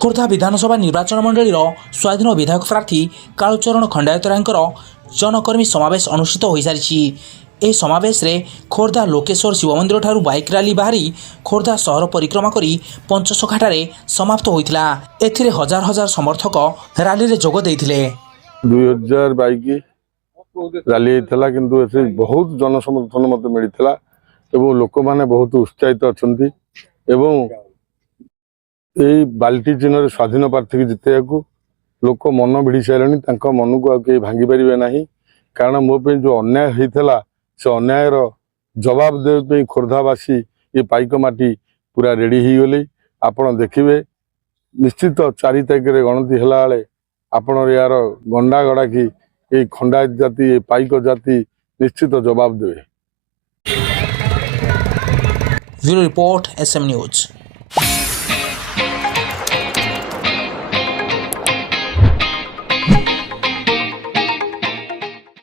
खोर्धा विधानसभा निर्वाचन मंडल स्वाधीन विधायक प्रार्थी कालूचरण खंडायतरायंकर जनकर्मी समावेश अनुष्ठित हो सारी। ए समावेश रे खोर्धा लोकेश्वर शिव मंदिर ठारू बाइक रैली बाहरी खोर्धा सहर परिक्रमा करी पंचसखाठारे समाप्त होइथिला। एथिरे हजार हजार समर्थक रैली रे जोग देइथिले। 2000 बाइक रैली होइथिला किंतु एसे बहुत जनसमर्थन मते मिलिथिला एवं लोक माने बहुत उत्साहित अछंती एवं यही बाल्टी चिन्ह स्वाधीन प्रार्थी की जिते लोक मन भिड़ी सारे मन को आगे भांगी पारे ना कारण मो जो अन्याय होता से अन्यायर जवाब देवे खोर्धावासी ये पाइक माटी पूरा रेडी हो गले। आपण देखिए निश्चित 4 तारिख में गणति है बेले आपण यार गंडा गड़ा कि ये खंडायत जाति पाइक जाति निश्चित जवाब देवे। Bureau report SM news.